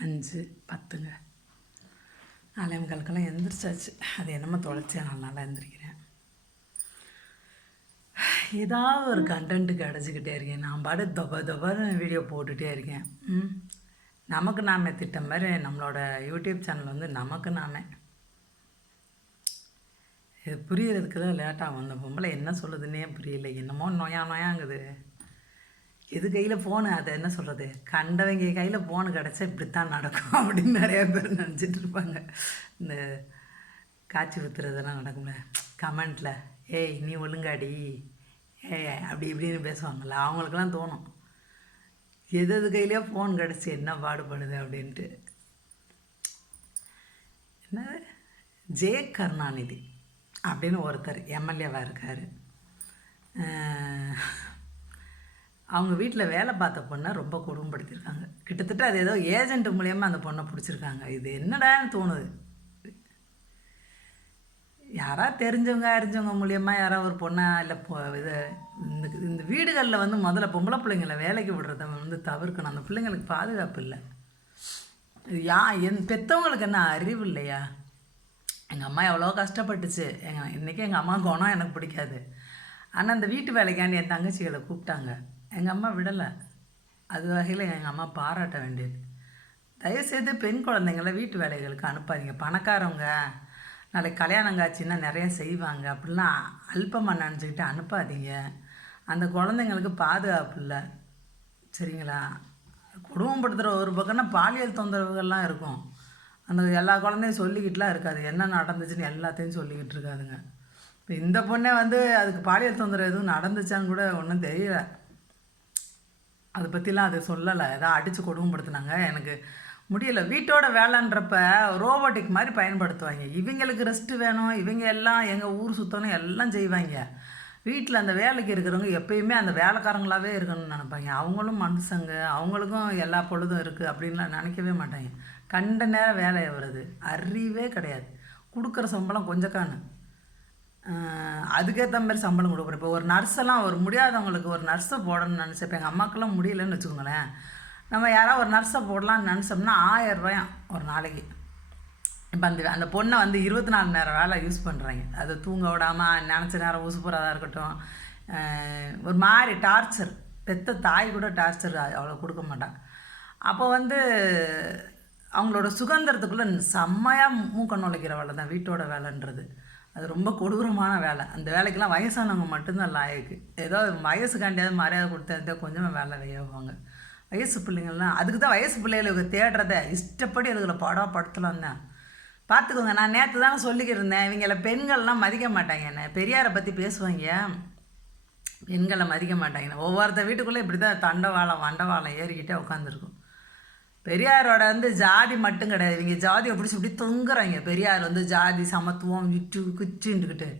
அஞ்சு பத்துங்க. நாலே முக்காலுக்கெல்லாம் எந்திரிச்சாச்சு. அது என்னமோ தொலைச்சேன் நான் நல்லா எந்திரிக்கிறேன். ஏதாவது ஒரு கண்டென்ட் கிடச்சிக்கிட்டே இருக்கேன். நான் பாடு தொப தொபன்னு வீடியோ போட்டுகிட்டே இருக்கேன். ம். நமக்கு நாமே திட்டம் மாதிரி நம்மளோட யூடியூப் சேனல் வந்து நமக்கு நாமே. இது புரியறதுக்கு தான் லேட்டாக வந்த பொம்பளை என்ன சொல்லுதுன்னே புரியல. என்னமோ நொயா நொயாங்குது. எது கையில் ஃபோனு அதை என்ன சொல்கிறது கண்டவங்க கையில் ஃபோனு கிடச்சா இப்படித்தான் நடக்கும் அப்படின்னு நிறையா பேர் நினச்சிட்டு இருப்பாங்க. இந்த காய்ச்சி ஊற்றுறதெல்லாம் நடக்கும்ல. கமெண்ட்டில் ஏய் நீ ஒழுங்காடி. ஏய் அப்படி இப்படின்னு பேசுவாங்கள்ல அவங்களுக்குலாம் தோணும். எது எது கையிலேயே ஃபோன் கிடச்சி என்ன பாடுபடுது அப்படின்ட்டு. என்ன ஜெய கருணாநிதி அப்படின்னு ஒருத்தர் எம்எல்ஏவாக இருக்கார். அவங்க வீட்டில் வேலை பார்த்த பொண்ணை ரொம்ப கொடுமைப்படுத்தியிருக்காங்க. கிட்டத்தட்ட அது ஏதோ ஏஜென்ட் மூலயமா அந்த பொண்ணை பிடிச்சிருக்காங்க. இது என்னடான்னு தோணுது. யாராக தெரிஞ்சவங்க அறிஞ்சவங்க மூலியமாக யாரோ ஒரு பொண்ணா இல்லை பொ இது இந்த இந்த வீடுகளில் வந்து முதல்ல பொம்பளை பிள்ளைங்களை வேலைக்கு விடுறத வந்து தவிர்க்கணும். அந்த பிள்ளைங்களுக்கு பாதுகாப்பு இல்லை. இது யா என் பெற்றவங்களுக்கு என்ன அறிவு இல்லையா? எங்கள் அம்மா எவ்வளோ கஷ்டப்பட்டுச்சு. எங்கள் இன்றைக்கி எங்கள் அம்மா குணம் எனக்கு பிடிக்காது. ஆனால் அந்த வீட்டு வேலைக்காண்டி என் தங்கச்சிகளை கூப்பிட்டாங்க. எங்கள் அம்மா விடலை. அது வகையில் எங்கள் அம்மா பாராட்ட வேண்டியது. தயவுசெய்து பெண் குழந்தைங்களை வீட்டு வேலைகளுக்கு அனுப்பாதீங்க. பணக்காரவங்க நாளைக்கு கல்யாணம் காட்சின்னா நிறைய செய்வாங்க. அப்படிலாம் அல்பமாக நினச்சிக்கிட்டு அனுப்பாதீங்க. அந்த குழந்தைங்களுக்கு பாதுகாப்பு இல்லை. சரிங்களா? குடும்பப்படுத்துகிற ஒரு பக்கம்னா பாலியல் தொந்தரவுகள்லாம் இருக்கும். அந்த எல்லா குழந்தையும் சொல்லிக்கிட்டுலாம் இருக்காது. என்ன நடந்துச்சுன்னு எல்லாத்தையும் சொல்லிக்கிட்டு இருக்காதுங்க. இப்போ இந்த பொண்ணே வந்து அதுக்கு பாலியல் தொந்தரவு எதுவும் நடந்துச்சான்னு கூட ஒன்றும் தெரியல. அதை பற்றிலாம் அதை சொல்லலை. ஏதாவது அடித்து கொடுமைப்படுத்தினாங்க. எனக்கு முடியல. வீட்டோட வேலைன்றப்ப ரோபோட்டிக் மாதிரி பயன்படுத்துவாங்க. இவங்களுக்கு ரெஸ்ட்டு வேணும். இவங்க எல்லாம் எங்கள் ஊர் சுற்றணும் எல்லாம் செய்வாங்க. வீட்டில் அந்த வேலைக்கு இருக்கிறவங்க எப்பயுமே அந்த வேலைக்காரங்களாகவே இருக்கணும்னு நினைப்பாங்க. அவங்களும் மனுஷங்க. அவங்களுக்கும் எல்லா பொழுதும் இருக்குது அப்படின்லாம் நினைக்கவே மாட்டாங்க. கண்ட நேரம் வேலையை வருது அறிவே கிடையாது. கொடுக்குற சம்பளம் கொஞ்சம் காணு அதுக்கேற்ற மாதிரி சம்பளம் கொடுக்குறோம் இப்போ ஒரு நர்ஸெல்லாம் ஒரு முடியாதவங்களுக்கு ஒரு நர்ஸை போடணும்னு நினச்சேன் இப்போ எங்கள் அம்மாக்கெல்லாம் முடியலன்னு வச்சுக்கோங்களேன். நம்ம யாராவது ஒரு நர்ஸை போடலாம்னு நினச்சோம்னா ஆயிரம் ஒரு நாளைக்கு. இப்போ அந்த அந்த பொண்ணை வந்து இருபத்தி நாலு நேரம் வேலை யூஸ் பண்ணுறாங்க அது தூங்க விடாமல் நினச்ச நேரம் உசுப்புறதாக இருக்கட்டும். ஒரு மாதிரி டார்ச்சர் பெத்த தாய் கூட டார்ச்சர் அவ்வளோ கொடுக்க மாட்டாங்க. அப்போ வந்து அவங்களோட சுதந்திரத்துக்குள்ளே செம்மையாக மூக்க நுழைக்கிற வேலை தான் வீட்டோட வேலைன்றது. அது ரொம்ப கொடூரமான வேலை. அந்த வேலைக்கெல்லாம் வயசானவங்க மட்டும்தான் லாயக்கு. ஏதோ வயசுக்காண்டியாவது மரியாதை கொடுத்தா கொஞ்சமாக வேலை வைப்பாங்க வயசு பிள்ளைங்கள்லாம் அதுக்கு தான் வயசு பிள்ளைகளுக்கு தேடுறத இஷ்டப்படி அதுகளை படம் படுத்தலாம் தான் பார்த்துக்கோங்க நான் நேற்று தானே சொல்லிக்கிட்டு இருந்தேன் இவங்கள பெண்கள்லாம் மதிக்க மாட்டாங்க என்ன. பெரியாரை பற்றி பேசுவாங்க. பெண்களை மதிக்க மாட்டாங்க ஒவ்வொருத்த வீட்டுக்குள்ளே இப்படி தான் தண்டவாளம் வண்டவாளம் ஏறிக்கிட்டே உட்காந்துருக்கும் பெரியாரோட வந்து ஜாதி மட்டும் கிடையாது. இவங்க ஜாதியை பிடிச்சி இப்படி தொங்குறாங்க. பெரியார் வந்து ஜாதி சமத்துவம் விட்டு குச்சுன்ட்டுக்கிட்டு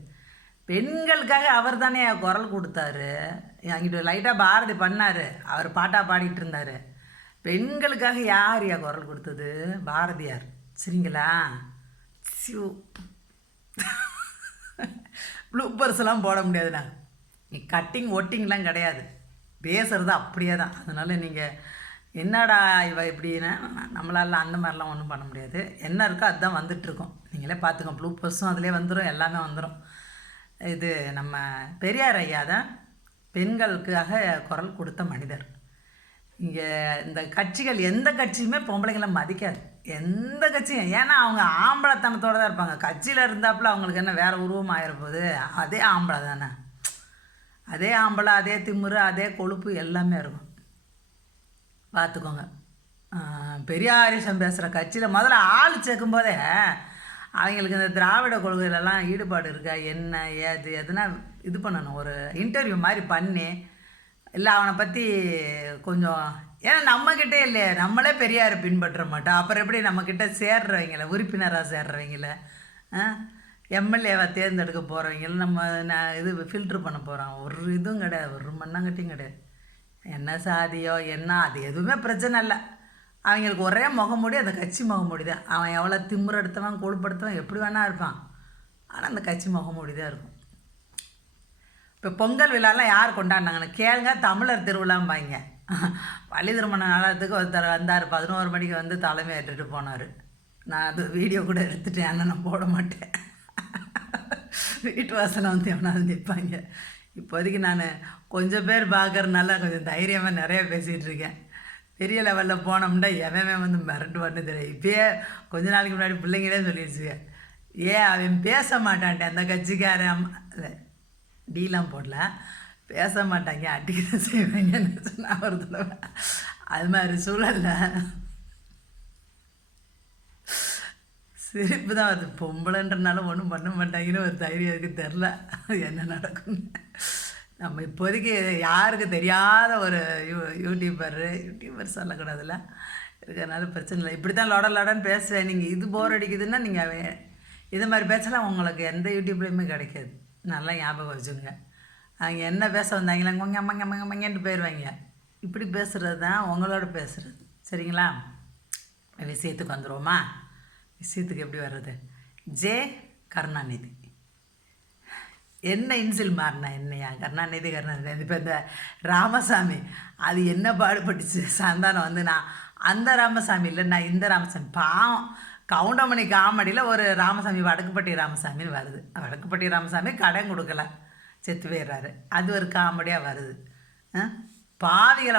பெண்களுக்காக அவர் தானே குரல் கொடுத்தாரு. என்கிட்ட லைட்டாக பாரதி பண்ணார். அவர் பாட்டாக பாடிட்டு இருந்தார். பெண்களுக்காக யார் யா குரல் கொடுத்தது? பாரதியார். சரிங்களா? சியூ ப்ளூப்பர்ஸ்லாம் போட முடியாதுண்ணா. நீ கட்டிங் ஒட்டிங்லாம் கிடையாது. பேசுகிறது அப்படியே தான். அதனால் நீங்கள் என்னடா இவ இப்படின்னா நம்மளால் அந்த மாதிரிலாம் ஒன்றும் பண்ண முடியாது. என்ன இருக்கோ அதுதான் வந்துட்டுருக்கோம். நீங்களே பார்த்துக்கோ ப்ளூப்பர்ஸும் அதிலே வந்துடும் எல்லாமே வந்துடும் இது நம்ம பெரியார் ஐயா தான் பெண்களுக்காக குரல் கொடுத்த மனிதர். இங்கே இந்த கட்சிகள் எந்த கட்சியுமே பொம்பளைங்களை மதிக்காது. எந்த கட்சியும். ஏன்னா அவங்க ஆம்பளைத்தனத்தோடு தான் இருப்பாங்க. கட்சியில் இருந்தாப்புல அவங்களுக்கு என்ன வேறு உருவம் ஆகிருப்போது அதே ஆம்பளை தானே. அதே ஆம்பளை அதே திமுரு அதே கொழுப்பு எல்லாமே இருக்கும். பார்த்துக்கோங்க பெரியாரிசம் பேசுகிற கட்சியில் முதல்ல ஆள் சேர்க்கும் போதே அவங்களுக்கு இந்த திராவிட கொள்கையிலலாம் ஈடுபாடு இருக்கா? என்ன ஏது எதுனா இது பண்ணணும். ஒரு இன்டர்வியூ மாதிரி பண்ணி இல்லை அவனை பற்றி கொஞ்சம் ஏன்னா நம்மக்கிட்டே இல்லையே நம்மளே பெரியாரை பின்பற்ற மாட்டோம். அப்புறம் எப்படி நம்மக்கிட்ட சேர்றவங்கள உறுப்பினராக சேர்றவங்கள எம்எல்ஏவை தேர்ந்தெடுக்க போகிறவங்கள நம்ம நான் இது ஃபில்ட்ரு பண்ண போகிறோம் ஒரு இதுவும் கிடையாது. ஒரு மண்ணாங்கட்டியும் கிடையாது. என்ன சாதியோ என்ன? அது எதுவுமே பிரச்சனை இல்லை. அவங்களுக்கு ஒரே முகமூடி அந்த கட்சி முகமூடி தான். அவன் எவ்வளோ திமுற எடுத்தவன் கொழுப்படுத்தவன் எப்படி வேணால் இருப்பான். ஆனால் அந்த கட்சி முகமூடி தான் இருக்கும். இப்போ பொங்கல் விழாலாம் யார் கொண்டாடினாங்கன்னு கேளுங்க தமிழர் திருவிழாம்பாங்க. பள்ளி திருமண நாளத்துக்கு ஒருத்தர் வந்தார் பதினோரு மணிக்கு வந்து தலைமை ஏற்றுட்டு போனார். நான் அது வீடியோ கூட எடுத்துட்டேன் ஆனால் நான் போட மாட்டேன். வீட்டு வாசலில் வந்து எவனாவது நிற்பாங்க இப்போதைக்கு நான் கொஞ்சம் பேர் பார்க்குறனால கொஞ்சம் தைரியமாக நிறைய பேசிகிட்டு இருக்கேன். பெரிய லெவலில் போனோம்னா எவன் வந்து மிரட்டுவான்னு தெரியும் இப்போயே கொஞ்ச நாளைக்கு முன்னாடி பிள்ளைங்களே சொல்லிடுச்சுங்க ஏன் அவன் பேச மாட்டான்ட்டு அந்த கட்சிக்காரன் டீலாம் போடல. பேச மாட்டாங்க அடிக்கிற செய்வாங்கன்னு சொன்னா ஒரு தடவை. அது மாதிரி சூழல்ல. சிரிப்பு தான் வருது. பொம்பளைன்றனால ஒன்றும் பண்ண மாட்டாங்கன்னு ஒரு தைரியம் இருக்குது தெரில என்ன நடக்கும்னு. நம்ம இப்போதைக்கு யாருக்கு தெரியாத ஒரு யூ யூடியூபர் யூடியூபர் சொல்லக்கூடாதுல்ல. இருக்கிறதுனால பிரச்சனை இல்லை. இப்படி தான் லொட லொடன்னு பேசுவேன் நீங்கள் இது போர் அடிக்குதுன்னா நீங்கள் இது மாதிரி பேசலாம் உங்களுக்கு எந்த யூடியூப்லேயுமே கிடைக்காது. நல்லா ஞாபகம் வச்சுங்க அவங்க என்ன பேச வந்தாங்களா? மங்க மங்க மங்க மங்கன்ட்டு போயிடுவாங்க இப்படி பேசுகிறது தான் உங்களோட பேசுகிறது சரிங்களா? விஷயத்துக்கு வந்துடுவோமா விஷயத்துக்கு எப்படி வர்றது? ஜே கருணாநிதி. என்ன இன்சில் மாறினா என்னையா? கருணாநிதி கருணாநிதி. இப்போ இந்த ராமசாமி. அது என்ன பாடுபட்டுச்சு? சந்தானம் வந்து நான் அந்த ராமசாமி இல்லை நான் இந்த ராமசாமி. பாவம். கவுண்டமணி காமெடியில் ஒரு ராமசாமி வடக்குப்பட்டி ராமசாமின்னு வருது. வடக்குப்பட்டி ராமசாமி கடன் கொடுக்கல. செத்து போயிடுறாரு. அது ஒரு காமெடியாக வருது. ஆ?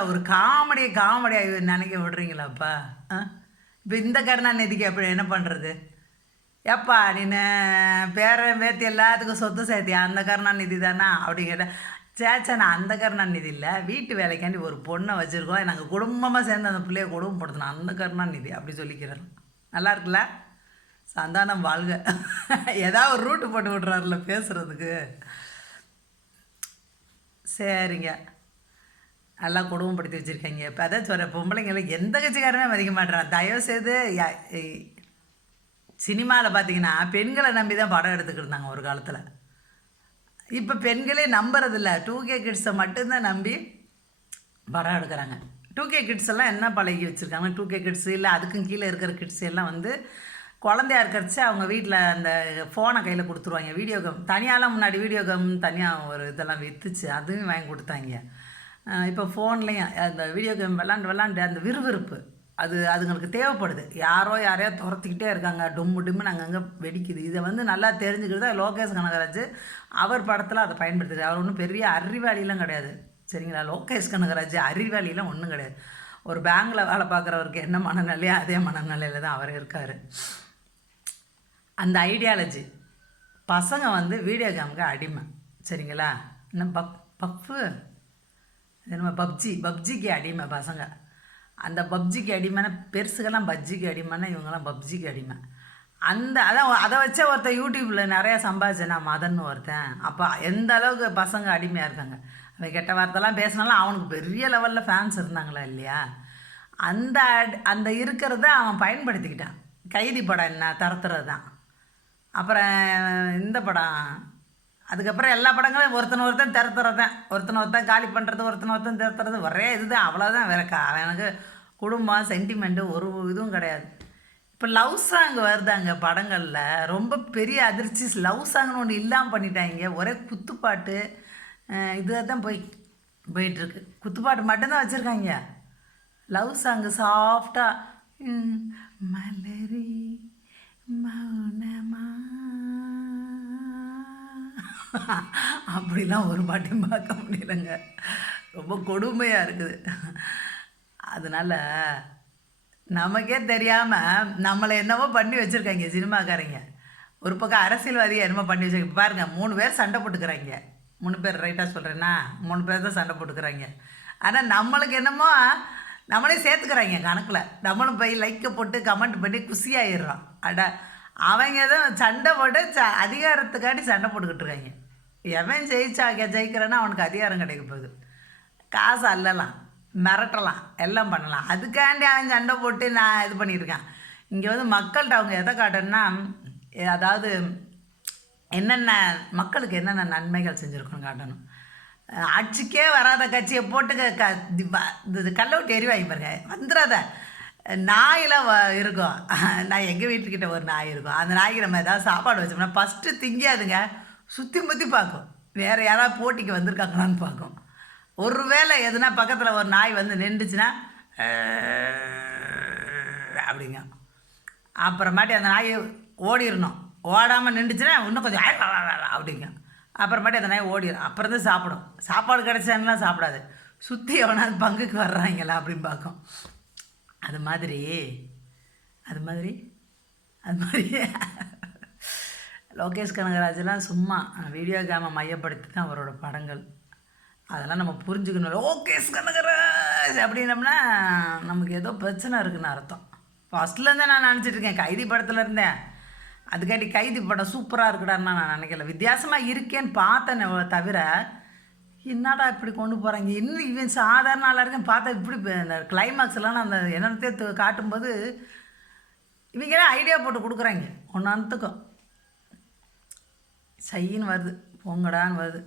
ஒரு காமெடியை காமெடியாக நினைக்க விடுறீங்களாப்பா ஆ? இப்போ இந்த கருணாநிதிக்கு எப்படி என்ன பண்ணுறது ஏப்பா நீ பேரன் பேத்தி எல்லாத்துக்கும் சொத்து சேர்த்தியா? அந்த கருணாநிதி தானா? அப்படி கேட்டேன் சேச்சா நான் அந்த கருணாநிதி இல்லை. வீட்டு வேலைக்காண்டி ஒரு பொண்ணை வச்சுருக்கோம். நாங்கள் குடும்பமாக சேர்ந்து அந்த பிள்ளைய குடும்பப்படுத்தணும் அந்த கருணாநிதி அப்படி சொல்லிக்கிறார். நல்லா இருக்குல்ல? சந்தானம் வாழ்க. ஏதாவது ஒரு ரூட்டு போட்டு விட்றாருல பேசுகிறதுக்கு சரிங்க. நல்லா குடும்பப்படுத்தி வச்சுருக்கீங்க. இப்போ அதான் சொல்கிறேன் பொம்பளைங்களை எந்த கட்சிக்காரமே மதிக்க மாட்டேறான் தயவுசெய்து சினிமாவில் பார்த்தீங்கன்னா பெண்களை நம்பி தான் படம் எடுத்துக்கிட்டு இருந்தாங்க ஒரு காலத்தில். இப்போ பெண்களே நம்புறதில்ல. டூ கே கிட்ஸை மட்டும்தான் நம்பி படம் எடுக்கிறாங்க. டூ கே கிட்ஸ் எல்லாம் என்ன பழகி வச்சுருக்காங்க? டூ கே கிட்ஸ் இல்லை அதுக்கும் கீழே இருக்கிற கிட்ஸ் எல்லாம் வந்து குழந்தையா இருக்கிறச்சு அவங்க வீட்டில் அந்த ஃபோனை கையில் கொடுத்துருவாங்க. வீடியோ கேம் தனியாலாம் முன்னாடி வீடியோ கேம் தனியாக ஒரு இதெல்லாம் விற்றுச்சு அதுவும் வாங்கி கொடுத்தாங்க. இப்போ ஃபோன்லேயும் அந்த வீடியோ கேம் விளாண்டு விளாண்டு அந்த விறுவிறுப்பு. அது அதுங்களுக்கு தேவைப்படுது. யாரோ யாரையோ துரத்திக்கிட்டே இருக்காங்க. டொம்மு டிம்முன்னு அங்கங்கே வெடிக்குது. இதை வந்து நல்லா தெரிஞ்சுக்கிறது லோகேஷ் கனகராஜ். அவர் படத்தில் அதை பயன்படுத்துது அவர் ஒன்றும் பெரிய அறிவாளிலாம் கிடையாது. சரிங்களா? லோகேஷ் கனகராஜ் அறிவாளிலாம் ஒன்றும் கிடையாது. ஒரு பேங்கில் வேலை பார்க்குறவருக்கு என்ன மனநிலையோ அதே மனநிலையில் தான் அவர் இருக்கார். அந்த ஐடியாலஜி பசங்க வந்து வீடியோ கேமுக்கு அடிமை. சரிங்களா? என்ன பப் பப்பு என்னமோ பப்ஜி. பப்ஜிக்கு அடிமை பசங்க. அந்த பப்ஜிக்கு அடிமைனா பெருசுக்கெல்லாம் பப்ஜிக்கு அடிமைனா இவங்கெல்லாம் பப்ஜிக்கு அடிமை. அந்த அதான் அதை வச்சே ஒருத்தன் யூடியூப்பில் நிறையா சம்பாதிச்சேன் நான் மதன் ஒருத்தன். அப்போ எந்த அளவுக்கு பசங்க அடிமையாக இருக்காங்க. அவன் கெட்ட வார்த்தைலாம் பேசினாலும் அவனுக்கு பெரிய லெவலில் ஃபேன்ஸ் இருந்தாங்களா இல்லையா? அந்த அட்- அந்த இருக்கிறத அவன் பயன்படுத்திக்கிட்டான். கைதி படம் என்ன? தரத்துறது தான் அப்புறம் இந்த படம் அதுக்கப்புறம் எல்லா படங்களும் ஒருத்தன் ஒருத்தன் திறத்துறதான் தான் ஒருத்தன் காலி பண்ணுறது ஒருத்தன் ஒருத்தன் திறத்துறது ஒரே இதுதான். அவ்வளோதான் வேற எனக்கு குடும்பம் சென்டிமெண்ட்டு ஒரு இதுவும் கிடையாது. இப்போ லவ் சாங் வருதாங்க படங்களில். ரொம்ப பெரிய அதிர்ச்சி. லவ் சாங்னு ஒன்று இல்லாமல் பண்ணிட்டாங்க. ஒரே குத்துப்பாட்டு இதாக தான் போய் போயிட்டுருக்கு. குத்துப்பாட்டு மட்டும்தான் வச்சுருக்காங்க. லவ் சாங்கு சாஃப்டாக மலரி மௌனமா அப்படிலாம் ஒரு பாட்டையும் பார்க்க முடியலங்க. ரொம்ப கொடுமையாக இருக்குது. அதனால் நமக்கே தெரியாமல் நம்மளை என்னவோ பண்ணி வச்சுருக்காங்க சினிமாக்காரங்க. ஒரு பக்கம் அரசியல்வாதியை என்னமோ பண்ணி வச்சிருக்க பாருங்கள் மூணு பேர் சண்டை போட்டுக்கிறாங்க. மூணு பேர் ரைட்டாக சொல்கிறேன்னா மூணு பேர் தான் சண்டை போட்டுக்கிறாங்க. ஆனால் நம்மளுக்கு என்னமோ நம்மளே சேர்த்துக்கிறாங்க கணக்கில். நம்மளும் போய் லைக்கை போட்டு கமெண்ட் பண்ணி குசியாயிடுறோம் அட அவங்க தான் சண்டை போட்டு ச அதிகாரத்துக்காண்டி சண்டை போட்டுக்கிட்டு இருக்காங்க. எவன் ஜெயிச்சா ஜெயிக்கிறான்னா அவனுக்கு அதிகாரம் கிடைக்க போகுது. காசு அல்லலாம் மிரட்டலாம் எல்லாம் பண்ணலாம். அதுக்காண்டி அவன் சண்டை போட்டு நான் இது பண்ணியிருக்கேன். இங்கே வந்து மக்கள்கிட்ட அவங்க எதை காட்டணும்னா அதாவது என்னென்ன மக்களுக்கு என்னென்ன நன்மைகள் செஞ்சுருக்கணும் காட்டணும். ஆட்சிக்கே வராத கட்சியை போட்டு க இது கல்லை விட்டு எரிவாங்க பாருங்க. வந்துடாத நாயில் வ இருக்கும். நான் எங்கள் வீட்டுக்கிட்ட ஒரு நாய் இருக்கும். அந்த நாய்க்கு நம்ம ஏதாவது சாப்பாடு வச்சோம்னா ஃபஸ்ட்டு திங்காதுங்க. சுற்றி முற்றி பார்க்கும். வேறு யாராவது போட்டிக்கு வந்திருக்காங்களான்னு பார்க்கும். ஒருவேளை எதுனா பக்கத்தில் ஒரு நாய் வந்து நின்றுச்சுன்னா அப்படிங்க. அப்புறமாட்டி அந்த நாய் ஓடிடணும் ஓடாமல் நின்றுச்சுன்னா இன்னும் கொஞ்சம் அப்படிங்க. அப்புறமாட்டி அந்த நாய் ஓடிடும் அப்புறம் தான் சாப்பிடும். சாப்பாடு கிடைச்சான்லாம் சாப்பிடாது. சுற்றி எவனாவது பங்குக்கு வர்றாங்களா அப்படின்னு பார்க்கும். அது மாதிரி அது மாதிரி அது மாதிரி. லோகேஷ் கனகராஜெலாம் சும்மா வீடியோ கேமை மையப்படுத்தி தான் அவரோட படங்கள். அதெல்லாம் நம்ம புரிஞ்சுக்கணும் லோகேஷ் கனகராஜ் அப்படின்னம்னா நமக்கு ஏதோ பிரச்சனை இருக்குன்னு அர்த்தம். ஃபஸ்ட்லேருந்தே நான் நினச்சிட்ருக்கேன் கைதி படத்தில் இருந்தேன் அதுக்காண்டி கைதி படம் சூப்பராக இருக்குடான்னு நான் நினைக்கல. வித்தியாசமாக இருக்கேன்னு பார்த்தேன் தவிர என்னடா இப்படி கொண்டு போகிறாங்க இன்னும் இவன் சாதாரண ஆளாக இருக்கேன் பார்த்தா இப்படி இந்த கிளைமேக்ஸ்லாம் எல்லாம் நான் அந்த என்னத்தையும் காட்டும்போது இவங்கெல்லாம் ஐடியா போட்டு கொடுக்குறாங்க. ஒன்றாந்துக்கும் சைன்னு வருது பொங்கடான்னு வருது.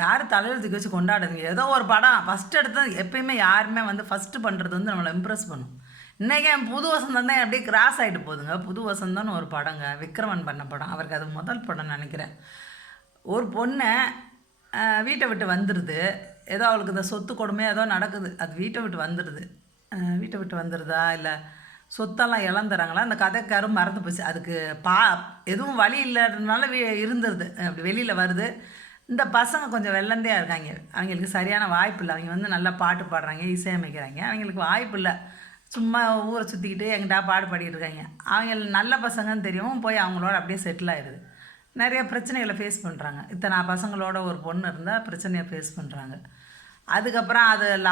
யார் தலையில் தூக்கி வச்சு கொண்டாடுதுங்க. ஏதோ ஒரு படம் ஃபஸ்ட் எடுத்தது எப்பயுமே யாருமே வந்து ஃபஸ்ட்டு பண்ணுறது வந்து நம்மளை இம்ப்ரெஸ் பண்ணும். இன்றைக்கி என் புது வசந்தம் தான் அப்படியே கிராஸ் ஆகிட்டு போகுதுங்க. புது வசந்தம்னு ஒரு படங்க விக்ரமன் பண்ண படம். அவருக்கு அது முதல் படம் நினைக்கிறேன். ஒரு பொண்ணை வீட்டை விட்டு வந்துடுது ஏதோ அவளுக்கு இந்த சொத்து கொடுமையாக ஏதோ நடக்குது. அது வீட்டை விட்டு வந்துடுது வீட்டை விட்டு வந்துடுதா இல்லை சொத்தெல்லாம் இழந்துறாங்களா? அந்த கதைக்காரும் மறந்து போச்சு. அதுக்கு பா எதுவும் வழி இல்லாததுனால வீ இருந்துருது. அப்படி வெளியில் வருது. இந்த பசங்க கொஞ்சம் வெள்ளந்தையாக இருக்காங்க. அவங்களுக்கு சரியான வாய்ப்பு இல்லை. அவங்க வந்து நல்லா பாட்டு பாடுறாங்க இசையமைக்கிறாங்க. அவங்களுக்கு வாய்ப்பு இல்லை. சும்மா ஊரை சுற்றிக்கிட்டு எங்கிட்ட பாடு பாடிட்டு இருக்காங்க. அவங்க நல்ல பசங்கன்னு தெரியும் போய் அவங்களோட அப்படியே செட்டில் ஆயிடுது. நிறைய பிரச்சனைகளை ஃபேஸ் பண்ணுறாங்க இத்தனை பசங்களோட ஒரு பொண்ணு இருந்தால் பிரச்சனையை ஃபேஸ் பண்ணுறாங்க அதுக்கப்புறம் அது ல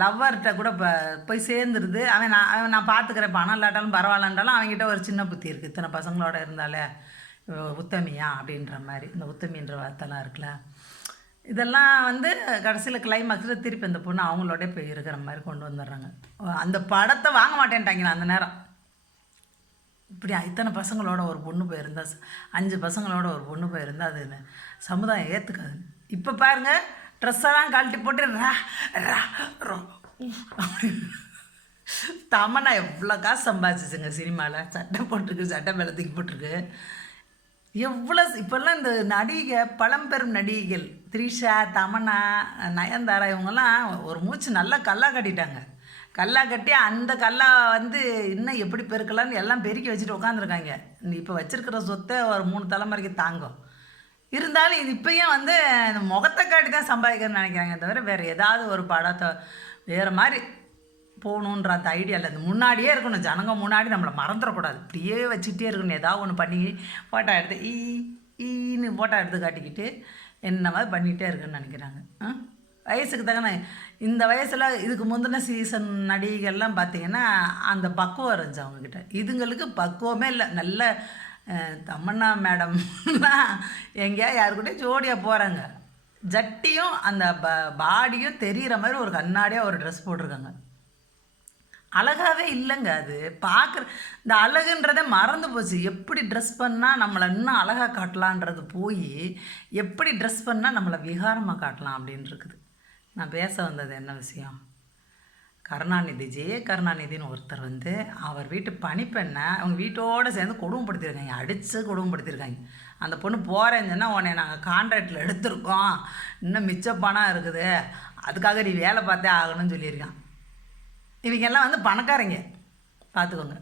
லவ்வர்கிட்ட கூட இப்போ போய் சேர்ந்துருது. அவன் நான் அவன் நான் பார்த்துக்கிறேன் பணம் இல்லாட்டாலும் பரவாயில்லன்றாலும் அவங்ககிட்ட ஒரு சின்ன புத்தி இருக்குது இத்தனை பசங்களோட இருந்தாலே உத்தமியா அப்படின்ற மாதிரி. இந்த உத்தமின்ற வார்த்தைலாம் இருக்குல்ல. இதெல்லாம் வந்து கடைசியில் கிளைமாக்ஸில் திருப்பி அந்த பொண்ணு அவங்களோட போய் இருக்கிற மாதிரி கொண்டு வந்துடுறாங்க. அந்த படத்தை வாங்க மாட்டேன்ட்டாங்களா அந்த நேரம். இப்படி இத்தனை பசங்களோட ஒரு பொண்ணு போயிருந்தா அஞ்சு பசங்களோட ஒரு பொண்ணு போயிருந்தா அது சமுதாயம் ஏற்றுக்காது இப்போ பாருங்கள் ட்ரெஸ்ஸெல்லாம் கழட்டி போட்டு ரா ரா ரோ தமன்னா எவ்வளோ காசு சம்பாதிச்சுங்க சினிமாவில் சட்டை போட்டிருக்கு சட்டை மேலே தூக்கி போட்டிருக்கு. எவ்வளோ இப்போல்லாம் இந்த நடிகை பழம்பெரும் நடிகைகள் த்ரிஷா தமனா நயன்தாரா இவங்கெல்லாம் ஒரு மூச்சு நல்லா கல்லா கட்டிட்டாங்க. கல்லா கட்டி அந்த கல்லா வந்து இன்னும் எப்படி பெருக்கலாம்னு எல்லாம் பெருக்கி வச்சுட்டு உட்காந்துருக்காங்க இப்போ வச்சுருக்கிற சொத்தை ஒரு மூணு தலைமுறைக்கு தாங்கும். இருந்தாலும் இது இப்பயும் வந்து இந்த முகத்தை காட்டி தான் சம்பாதிக்கணும்னு நினைக்கிறாங்க தவிர வேறு ஏதாவது ஒரு படத்தை வேறு மாதிரி போகணுன்ற அந்த ஐடியா இல்லை. அது முன்னாடியே இருக்கணும். ஜனங்க முன்னாடி நம்மளை மறந்துடக்கூடாது. இப்படியே வச்சுக்கிட்டே இருக்கணும். ஏதாவது ஒன்று பண்ணி ஃபோட்டோ எடுத்து ஈ ஈன்னு ஃபோட்டோ எடுத்து காட்டிக்கிட்டு என்ன மாதிரி பண்ணிகிட்டே இருக்குன்னு நினைக்கிறாங்க. ஆ? வயசுக்கு தகுந்த இந்த வயசில் இதுக்கு முந்தின சீசன் நடிகைகள்லாம் பார்த்திங்கன்னா அந்த பக்குவம் இருந்துச்சு அவங்கக்கிட்ட இதுங்களுக்கு பக்குவமே இல்லை. நல்ல தமன்னா மேடம் எங்கேயா யாருக்கிட்டே ஜோடியாக போகிறாங்க ஜட்டியும் அந்த ப பாடியும் தெரிகிற மாதிரி ஒரு கண்ணாடியாக ஒரு ட்ரெஸ் போட்டிருக்காங்க. அழகாகவே இல்லைங்க அது. பார்க்குற இந்த அழகுன்றதே மறந்து போச்சு. எப்படி ட்ரெஸ் பண்ணால் நம்மளை இன்னும் அழகாக காட்டலான்றது போய் எப்படி ட்ரெஸ் பண்ணால் நம்மளை விகாரமாக காட்டலாம் அப்படின்னு இருக்குது நான் பேச வந்தது என்ன விஷயம்? கருணாநிதி ஜெய கருணாநிதின்னு ஒருத்தர் வந்து அவர் வீட்டு பணிப்பெண்ணை அவங்க வீட்டோடு சேர்ந்து கொடுமைப்படுத்தியிருக்காங்க. அடித்து கொடுமைப்படுத்தியிருக்காங்க. அந்த பொண்ணு போகிறேன்னு சொன்னால் உன்னை நாங்கள் கான்ட்ராக்டில் எடுத்திருக்கோம். இன்னும் மிச்ச பணம் இருக்குது. அதுக்காக நீ வேலை பார்த்தே ஆகணும்னு சொல்லியிருக்கான். இவங்க எல்லாம் வந்து பணக்காரங்க. பார்த்துக்கோங்க.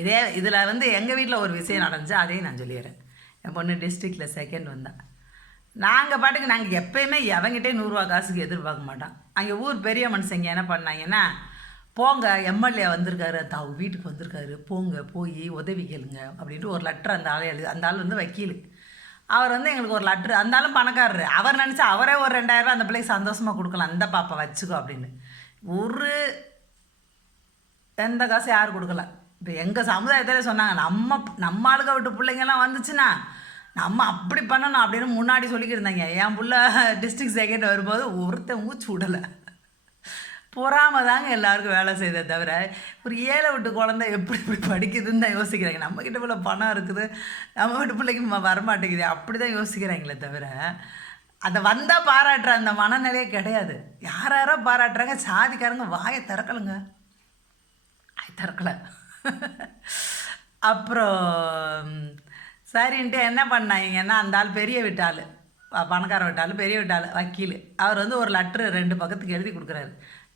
இதே இதில் வந்து எங்கள் வீட்டில் ஒரு விஷயம் நடந்துச்சு அதையும் நான் சொல்லிடுறேன். என் பொண்ணு டிஸ்ட்ரிக்டில் செகண்ட் வந்தேன் நாங்கள் பாட்டுக்கு நாங்கள் எப்பயுமே எவங்கிட்டே நூறுரூவா காசுக்கு எதிர்பார்க்க மாட்டோம். அங்கே ஊர் பெரிய மனுஷங்க என்ன பண்ணாங்கன்னா போங்க எம்எல்ஏ வந்திருக்காரு தாவு வீட்டுக்கு வந்திருக்காரு போங்க போய் உதவி கேளுங்க அப்படின்ட்டு ஒரு லெட்டர் அந்த ஆள் எழுது அந்த ஆள் வந்து வக்கீல். அவர் வந்து எங்களுக்கு ஒரு லெட்ரு அந்தாலும் பணக்காரரு. அவர் நினச்சா அவரே ஒரு ரெண்டாயிரரூவா அந்த பிள்ளைக்கு சந்தோஷமாக கொடுக்கலாம் அந்த பாப்பா வச்சுக்கோ அப்படின்னு. ஒரு எந்த காசும் யாரும் கொடுக்கல. இப்போ எங்கள் சமுதாயத்தில் சொன்னாங்க நம்ம நம்ம ஆளுக விட்டு பிள்ளைங்கெல்லாம் வந்துச்சுன்னா நம்ம அப்படி பண்ணணும் அப்படின்னு முன்னாடி சொல்லிக்கிருந்தாங்க என் புள்ள டிஸ்ட்ரிக்ட் செகண்ட் வரும்போது ஒருத்தன் மூச்சு விடலை. பொறாம தாங்க எல்லாருக்கும் வேலை செய்தே தவிர ஒரு ஏழை விட்டு குழந்த எப்படி இப்படி படிக்குதுன்னு தான் யோசிக்கிறாங்க. நம்ம கிட்ட பணம் இருக்குது. நம்ம வீட்டு பிள்ளைக்கு வரமாட்டேங்குது. அப்படி தான் யோசிக்கிறாங்களே தவிர அதை வந்தால் பாராட்டுற அந்த மனநிலையே கிடையாது. யார் யாரோ பாராட்டுறாங்க. சாதிக்காரங்க வாயை திறக்கலுங்க. திறக்கலை. அப்புறம் சரின்ட்டு என்ன பண்ணாங்கன்னா அந்த ஆள் பெரிய விட்டாள். பணக்கார விட்டாலும் பெரிய விட்டால் வக்கீல். அவர் வந்து ஒரு லெட்ரு ரெண்டு பக்கத்துக்கு எழுதி கொடுக்குறாரு.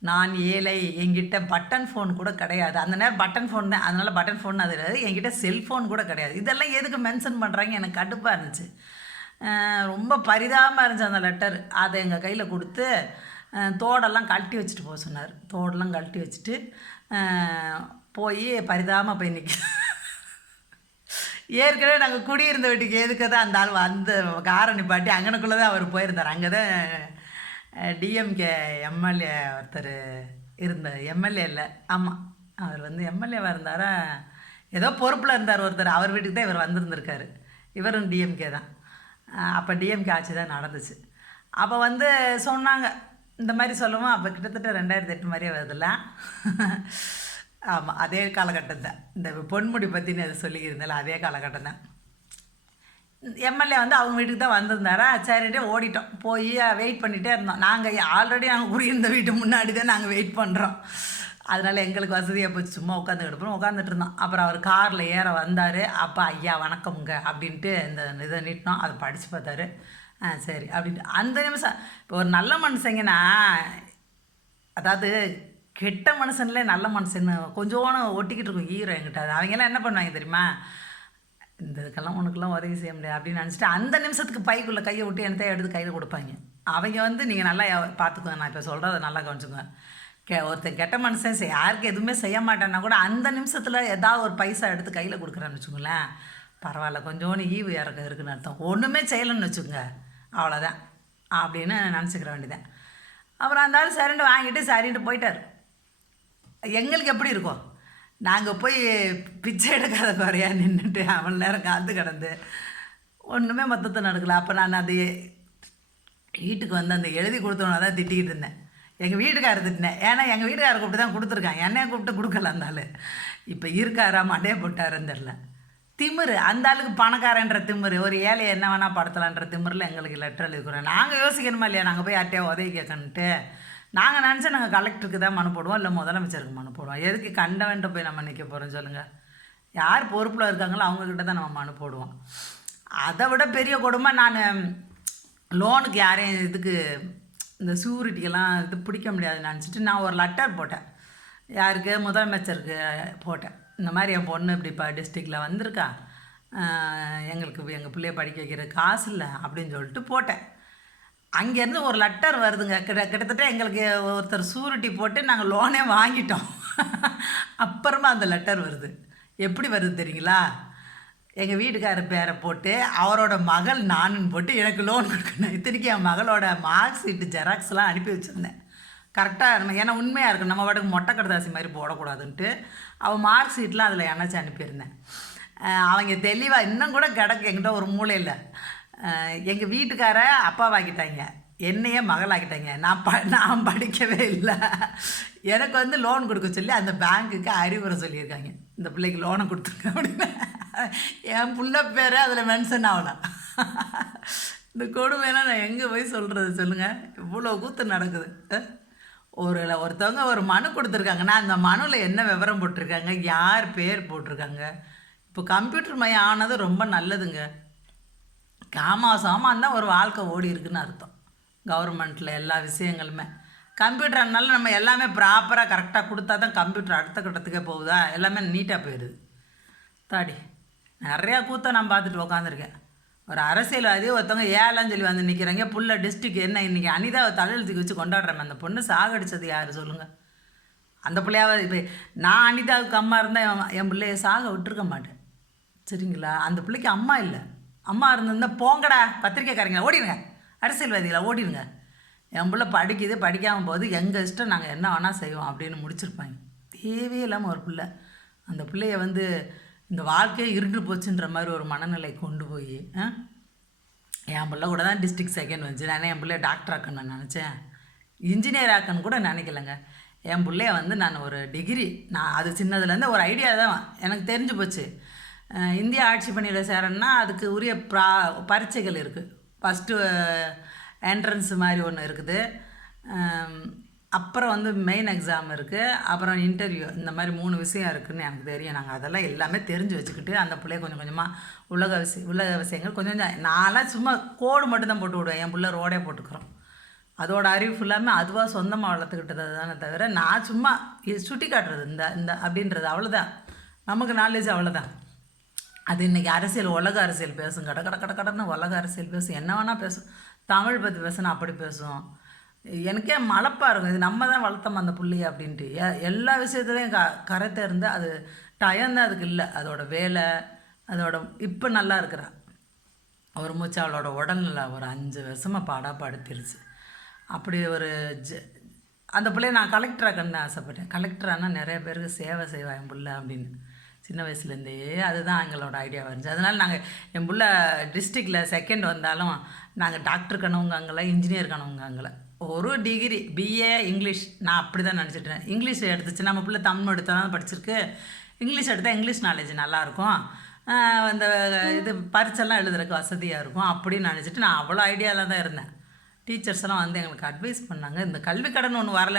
நான் ஏழை என்கிட்ட பட்டன் ஃபோன் கூட கிடையாது. அந்த நேரம் பட்டன் ஃபோன் தான் அதனால் பட்டன் ஃபோன் அது கிடையாது. என்கிட்ட செல்ஃபோன் கூட கிடையாது. இதெல்லாம் எதுக்கு மென்ஷன் பண்ணுறாங்க எனக்கு கடுப்பாக இருந்துச்சு. ரொம்ப பரிதாபமாக இருந்துச்சு அந்த லெட்டர் அதை எங்கள் கையில் கொடுத்து தோடெல்லாம் கழட்டி வச்சுட்டு போக சொன்னார். தோடெல்லாம் கழட்டி வச்சுட்டு போய் பரிதாபமாக போய் நிற்க ஏற்கனவே நாங்கள் குடியிருந்த வீட்டுக்கு எதுக்கு தான் அந்த ஆள் அந்த காரை நிப்பாட்டி அங்கனக்குள்ளே தான் அவர் போயிருந்தார். அங்கே தான் டிஎம்கே எம்எல்ஏ ஒருத்தர் இருந்தார் எம்எல்ஏ இல்லை. ஆமாம் அவர் வந்து எம்எல்ஏவாக இருந்தாரா? ஏதோ பொறுப்பில் இருந்தார் ஒருத்தர். அவர் வீட்டுக்கு தான் இவர் வந்திருந்திருக்காரு. இவரும் டிஎம்கே தான். அப்போ டிஎம்கே ஆட்சி தான் நடந்துச்சு. அப்போ வந்து சொன்னாங்க இந்த மாதிரி சொல்லவும் அப்போ கிட்டத்தட்ட ரெண்டாயிரத்தி எட்டு மாதிரியே வருதுல்ல. ஆமாம் அதே காலகட்டம் தான் இந்த பொன்முடி பற்றி அதை சொல்லியிருந்தால அதே காலகட்டம் தான் எம்எல்ஏ வந்து அவங்க வீட்டுக்கு தான் வந்திருந்தாரா? சரின்ட்டு ஓடிட்டோம். போய் வெயிட் பண்ணிகிட்டே இருந்தோம். நாங்கள் ஆல்ரெடி நாங்கள் குடியிருந்த வீட்டு முன்னாடி தான் நாங்கள் வெயிட் பண்ணுறோம் அதனால் எங்களுக்கு வசதியாக போச்சு. சும்மா உட்காந்து கிடப்போம் உட்காந்துட்டு இருந்தோம். அப்புறம் அவர் காரில் ஏற வந்தார். அப்போ ஐயா வணக்கமுங்க அப்படின்ட்டு இந்த இதை நீட்டினோம். அதை படித்து பார்த்தாரு. ஆ சரி அப்படின்ட்டு. அந்த நிமிஷம் இப்போ ஒரு நல்ல மனுஷங்கன்னா அதாவது கெட்ட மனுஷன்ல நல்ல மனுஷன் கொஞ்சோன்னு ஒட்டிக்கிட்டு இருக்கும் ஹீரோ என்கிட்ட. அவங்கெல்லாம் என்ன பண்ணுவாங்க தெரியுமா? இந்த இதுக்கெல்லாம் உனக்கெல்லாம் உதவி செய்ய முடியாது அப்படின்னு நினச்சிட்டு அந்த நிமிஷத்துக்கு பைக்குள்ளே கையை விட்டு என்னத்தையும் எடுத்து கையில் கொடுப்பாங்க. அவங்க வந்து நீங்கள் நல்லா பார்த்துக்கோங்க நான் இப்போ சொல்கிறத நல்லா கவனிச்சுக்கோங்க. கே ஒருத்தன் கெட்ட மனுஷன் செய் யாருக்கு எதுவுமே செய்ய மாட்டேன்னா கூட அந்த நிமிஷத்தில் ஏதாவது ஒரு பைசா எடுத்து கையில் கொடுக்குறேன்னு வச்சுக்கோங்களேன். பரவாயில்ல கொஞ்சோண்டு ஈவு இறக்க இருக்குன்னு அர்த்தம். ஒன்றுமே செய்யலைன்னு வச்சுக்கோங்க அவ்வளோதான் அப்படின்னு நினச்சிக்கிற வேண்டியதான் அப்புறம் அந்த ஆள் சரின்ட்டு வாங்கிட்டு சரின்ட்டு போயிட்டார். எங்களுக்கு எப்படி இருக்கும்? நாங்கள் போய் பிச்சை எடுக்காத குறையா நின்றுட்டு அவள் நேரம் காத்து கிடந்து ஒன்றுமே மொத்தத்தை நடக்கல. அப்போ நான் அந்த வீட்டுக்கு வந்து அந்த எழுதி கொடுத்தவனை தான் திட்டிக்கிட்டு இருந்தேன். எங்கள் வீட்டுக்காரர் திட்டினேன். ஏன்னா எங்கள் வீட்டுக்காரர் கூப்பிட்டு தான் கொடுத்துருக்கான். என்னைய கூப்பிட்டு கொடுக்கல அந்த ஆள். இப்போ இருக்காரா மண்டே போட்டாருன்னு தெரில திமிரு அந்த ஆளுக்கு பணக்காரன்ற திமிரு ஒரு ஏழை என்ன வேணால் படுத்தலான்ற திமிரில் எங்களுக்கு லெட்டர் எழுதிக்கிறோம் நாங்கள் யோசிக்கணுமா இல்லையா? நாங்கள் போய் அட்டையை உதவி கேட்கணுன்ட்டு நாங்கள் நினச்சா நாங்கள் கலெக்டருக்கு தான் மனு போடுவோம் இல்லை முதலமைச்சருக்கு மனு போடுவோம். எதுக்கு கண்டவன்ட்ட போய் நம்ம நிற்க போகிறோம் சொல்லுங்கள் யார் பொறுப்பில் இருக்காங்களோ அவங்கக்கிட்ட தான் நம்ம மனு போடுவோம். அதை விட பெரிய கொடுமை நான் லோனுக்கு யாரையும் இதுக்கு இந்த சூரிட்டிக்கெல்லாம் இது பிடிக்க முடியாதுன்னு நினச்சிட்டு நான் ஒரு லெட்டர் போட்டேன். யாருக்கு? முதலமைச்சருக்கு போட்டேன். இந்த மாதிரி என் பொண்ணு இப்படி இப்போ டிஸ்ட்ரிக்டில் வந்திருக்கா. எங்களுக்கு எங்கள் பிள்ளைய படிக்க வைக்கிற காசு இல்லை அப்படின்னு சொல்லிட்டு போட்டேன். அங்கேருந்து ஒரு லெட்டர் வருதுங்க. கிட்ட கிட்டத்தட்ட எங்களுக்கு ஒருத்தர் சூரிட்டி போட்டு நாங்கள் லோனே வாங்கிட்டோம். அப்புறமா அந்த லெட்டர் வருது. எப்படி வருது தெரியுங்களா? எங்கள் வீட்டுக்காரர் பேரை போட்டு அவரோட மகள் நானுன்னு போட்டு எனக்கு லோன் கொடுக்கணும். இத்தனைக்கு என் மகளோட மார்க் ஷீட்டு ஜெராக்ஸ்லாம் அனுப்பி வச்சுருந்தேன். கரெக்டாக நம்ம ஏன்னா உண்மையாக இருக்கும் நம்ம பாட்டுக்கு மொட்டை கடதாசி மாதிரி போடக்கூடாதுன்ட்டு அவள் மார்க் ஷீட்லாம் அதில் எனச்சு அனுப்பியிருந்தேன். அவங்க தெளிவாக இன்னும் கூட கிடக்கு. எங்கிட்ட ஒரு மூலையில் எங்கள் வீட்டுக்கார அப்பாவாக்கிட்டாங்க. என்னையே மகளாக்கிட்டாங்க. நான் ப நான் படிக்கவே இல்லை. எனக்கு வந்து லோன் கொடுக்க சொல்லி அந்த பேங்க்குக்கு அறிவுரை சொல்லியிருக்காங்க. இந்த பிள்ளைக்கு லோனை கொடுத்துருங்க அப்படின்னு. என் பிள்ளை பேர் அதில் மென்ஷன் ஆகலாம் இந்த கொடுமையெல்லாம் நான் எங்கே போய் சொல்கிறது சொல்லுங்கள் இவ்வளோ கூத்து நடக்குது. ஒரு ஒருத்தவங்க ஒரு மனு கொடுத்துருக்காங்கன்னா அந்த மனுவில் என்ன விவரம் போட்டிருக்காங்க? யார் பேர் போட்டிருக்காங்க? இப்போ கம்ப்யூட்டர் மையம் ஆனது ரொம்ப நல்லதுங்க. காமா சாமான் தான் ஒரு வாழ்க்கை ஓடி இருக்குன்னு அர்த்தம். கவர்மெண்ட்டில் எல்லா விஷயங்களுமே. கம்ப்யூட்டர்னால நம்ம எல்லாமே ப்ராப்பராக கரெக்டாக கொடுத்தா தான் கம்ப்யூட்டர் அடுத்த கட்டத்துக்கே போகுதா? எல்லாமே நீட்டாக போயிடுது தாடி நிறையா கூத்த நான் பார்த்துட்டு உக்காந்துருக்கேன். ஒரு அரசியல்வாதி ஒருத்தவங்க ஏழாம் சொல்லி வந்து நிற்கிறாங்க புள்ள டிஸ்ட்ரிக் என்ன? இன்றைக்கி அனிதாவை தலையெழுத்துக்கு வச்சு கொண்டாடுறேன் அந்த பொண்ணு சாகடிச்சது யார் சொல்லுங்கள் அந்த பிள்ளையாவது இப்போ நான் அனிதாவுக்கு அம்மா இருந்தால் என் பிள்ளைய சாக விட்டுருக்க மாட்டேன். சரிங்களா? அந்த பிள்ளைக்கு அம்மா இல்லை. அம்மா இருந்திருந்தா போங்கடா பத்திரிக்கைக்காரங்க ஓடிடுங்க அரசியல்வாதிகளா ஓடிடுங்க என் பிள்ளை படிக்குது படிக்காமல் போது எங்கள் இஷ்டம் நாங்கள் என்ன வேணால் செய்வோம் அப்படின்னு முடிச்சிருப்பாங்க. தேவையே இல்லாமல் ஒரு பிள்ளை. அந்த பிள்ளைய வந்து இந்த வாழ்க்கையே இருண்டு போச்சுன்ற மாதிரி ஒரு மனநிலை கொண்டு போய் ஆ? என் பிள்ளை கூட தான் டிஸ்ட்ரிக்ட் செகண்ட் வந்துச்சு நானே என் பிள்ளைய டாக்டர் ஆக்கணும்னு நான் நினச்சேன். இன்ஜினியர் ஆக்கன்னு கூட நினைக்கலங்க. என் பிள்ளைய வந்து நான் ஒரு டிகிரி நான் அது சின்னதுலேருந்து ஒரு ஐடியா தான். எனக்கு தெரிஞ்சு போச்சு. இந்திய ஆட்சி பணியில் சேரணும்னா அதுக்கு உரிய ப்ரா பரீட்சைகள் இருக்குது ஃபஸ்ட்டு என்ட்ரன்ஸ் மாதிரி ஒன்று இருக்குது. அப்புறம் வந்து மெயின் எக்ஸாம் இருக்குது அப்புறம் இன்டர்வியூ இந்த மாதிரி மூணு விஷயம் இருக்குதுன்னு எனக்கு தெரியும். நாங்கள் அதெல்லாம் எல்லாமே தெரிஞ்சு வச்சுக்கிட்டு அந்த பிள்ளைய கொஞ்சம் கொஞ்சமாக உலக விஷயம் உலக விஷயங்கள் கொஞ்சம் கொஞ்சம் நான்லாம் சும்மா கோடு மட்டும் தான் போட்டு விடுவேன். என் பிள்ளை ரோடே போட்டுக்கிறோம் அதோட அறிவு ஃபுல்லாமே அதுவாக சொந்தமாக வளர்த்துக்கிட்டது தானே தவிர நான் சும்மா இது சுட்டி காட்டுறது இந்த இந்த அப்படின்றது அவ்வளோதான் நமக்கு நாலேஜ் அவ்வளோதான் அது இன்றைக்கி அரசியல் உலக அரசியல் பேசும். கட கட கட கடன்னு உலக அரசியல் பேசும். என்ன வேணால் பேசும். தமிழ் பற்றி பேசுனா அப்படி பேசும் எனக்கே மலப்பாக இருக்கும். இது நம்ம தான் வளர்த்தோம் அந்த புள்ளியை அப்படின்ட்டு. எ- எல்லா விஷயத்துலையும் க கரை இருந்து அது டயம் தான் அதுக்கு இல்லை. அதோட வேலை அதோட இப்போ நல்லா இருக்கிறா. ஒரு மூச்சு அவளோட உடல்நிலை ஒரு அஞ்சு வருஷமாக பாடாப்படுத்திருச்சு அப்படி ஒரு ஜ அந்த பிள்ளைய நான் கலெக்டராக கண்டு ஆசைப்பட்டேன். கலெக்டரானா நிறைய பேருக்கு சேவை செய்வா என் பிள்ளை அப்படின்னு. சின்ன வயசுலேருந்தே அதுதான் எங்களோட ஐடியாவாக இருந்துச்சு அதனால் நாங்கள் என் பிள்ளை டிஸ்ட்ரிக்டில் செகண்ட் வந்தாலும் நாங்கள் டாக்டர் கனவுங்காங்கல இன்ஜினியர் கனவுங்காங்கல ஒரு டிகிரி பிஏ இங்கிலீஷ் நான் அப்படி தான் நினச்சிட்டேன். இங்கிலீஷ் எடுத்துச்சு. நம்ம பிள்ளை தமிழ் எடுத்தால் தான் படிச்சிருக்கு. இங்கிலீஷ் எடுத்தால் இங்கிலீஷ் நாலேஜ் நல்லாயிருக்கும் அந்த இது பரிச்செல்லாம் எழுதுறதுக்கு வசதியாக இருக்கும். அப்படின்னு நினச்சிட்டு நான் அவ்வளோ ஐடியாவில் தான் இருந்தேன். டீச்சர்ஸ் எல்லாம் வந்து எங்களுக்கு அட்வைஸ் பண்ணாங்க. இந்த கல்வி கடன் ஒன்று வரல